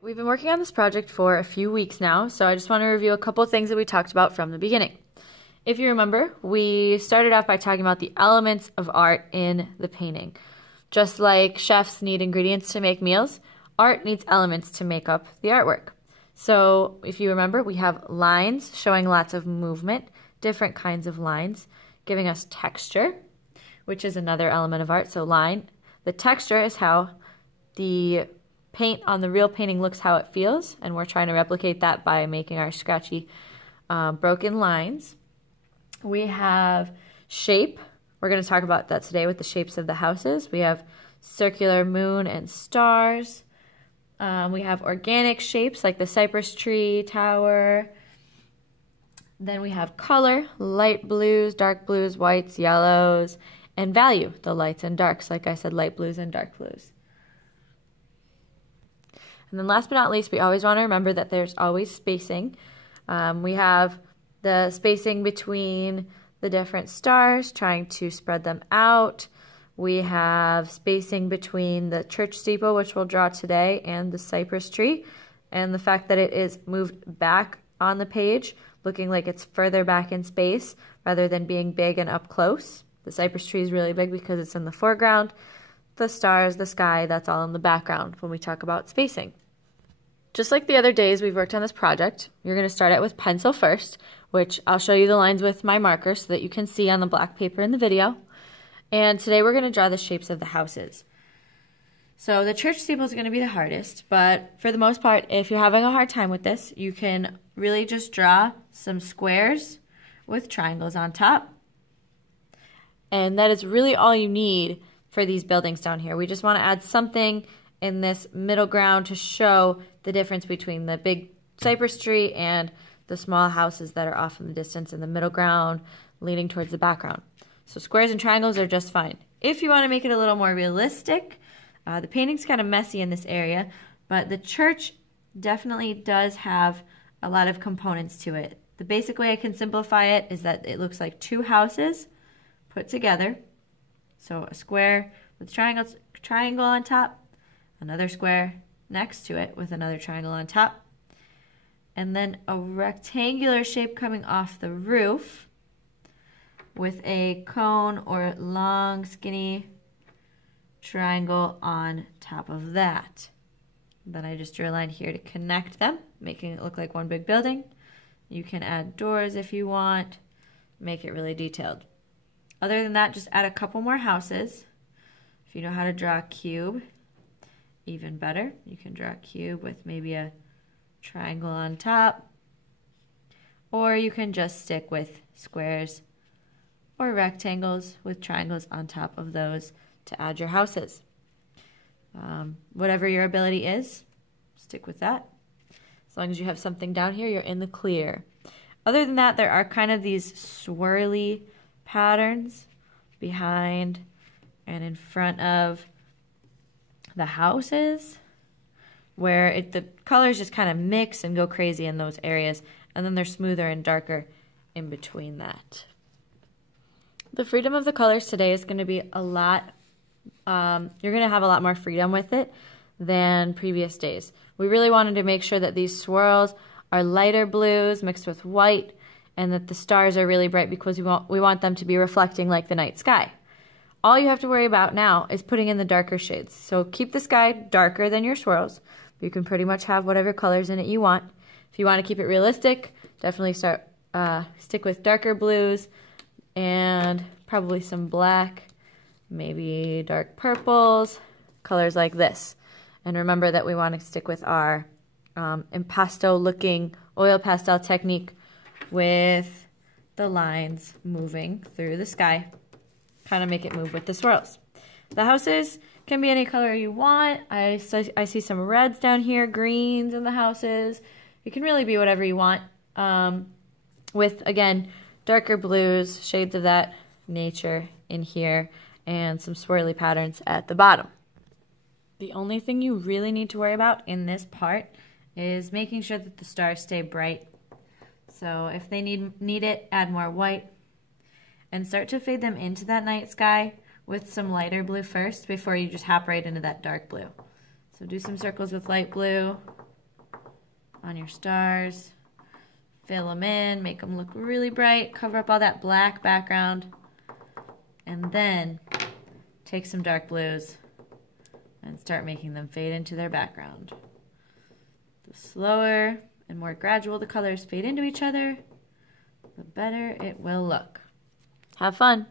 We've been working on this project for a few weeks now, so I just want to review a couple of things that we talked about from the beginning. If you remember, we started off by talking about the elements of art in the painting. Just like chefs need ingredients to make meals, art needs elements to make up the artwork. So if you remember, we have lines showing lots of movement, different kinds of lines, giving us texture, which is another element of art. So line, the texture is how the paint on the real painting looks, how it feels, and we're trying to replicate that by making our scratchy broken lines. We have shape. We're going to talk about that today with the shapes of the houses. We have circular moon and stars. We have organic shapes like the cypress tree, tower. Then we have color, light blues, dark blues, whites, yellows, and value, the lights and darks. Like I said, light blues and dark blues. And then last but not least, we always want to remember that there's always spacing. We have the spacing between the different stars, trying to spread them out. We have spacing between the church steeple, which we'll draw today, and the cypress tree. And the fact that it is moved back on the page, looking like it's further back in space rather than being big and up close. The cypress tree is really big because it's in the foreground. The stars, the sky, that's all in the background when we talk about spacing. Just like the other days we've worked on this project, you're going to start out with pencil first, which I'll show you the lines with my marker so that you can see on the black paper in the video. And today we're going to draw the shapes of the houses. So the church steeple is going to be the hardest, but for the most part, if you're having a hard time with this, you can really just draw some squares with triangles on top. And that is really all you need for these buildings down here. We just want to add something in this middle ground to show the difference between the big cypress tree and the small houses that are off in the distance in the middle ground leaning towards the background. So squares and triangles are just fine. If you want to make it a little more realistic, the painting's kind of messy in this area, but the church definitely does have a lot of components to it. The basic way I can simplify it is that it looks like two houses put together. So a square with triangle on top, another square next to it with another triangle on top, and then a rectangular shape coming off the roof with a cone or long skinny triangle on top of that. Then I just drew a line here to connect them, making it look like one big building. You can add doors if you want, make it really detailed. Other than that, just add a couple more houses. If you know how to draw a cube, even better. You can draw a cube with maybe a triangle on top, or you can just stick with squares or rectangles with triangles on top of those to add your houses. Whatever your ability is, stick with that. As long as you have something down here, you're in the clear. Other than that, there are kind of these swirly patterns behind and in front of the houses where the colors just kind of mix and go crazy in those areas, and then they're smoother and darker in between that. The freedom of the colors today is going to be a lot, you're going to have a lot more freedom with it than previous days. We really wanted to make sure that these swirls are lighter blues mixed with white, and that the stars are really bright because we want them to be reflecting like the night sky. All you have to worry about now is putting in the darker shades. So keep the sky darker than your swirls. You can pretty much have whatever colors in it you want. If you want to keep it realistic, definitely stick with darker blues and probably some black, maybe dark purples, colors like this. And remember that we want to stick with our impasto looking oil pastel technique with the lines moving through the sky. Kind of make it move with the swirls. The houses can be any color you want. I see some reds down here, greens in the houses. It can really be whatever you want with, again, darker blues, shades of that nature in here, and some swirly patterns at the bottom. The only thing you really need to worry about in this part is making sure that the stars stay bright. So if they need it, add more white. And start to fade them into that night sky with some lighter blue first before you just hop right into that dark blue. So do some circles with light blue, on your stars. Fill them in, make them look really bright, cover up all that black background, and then take some dark blues and start making them fade into their background. The slower and more gradual the colors fade into each other, the better it will look. Have fun!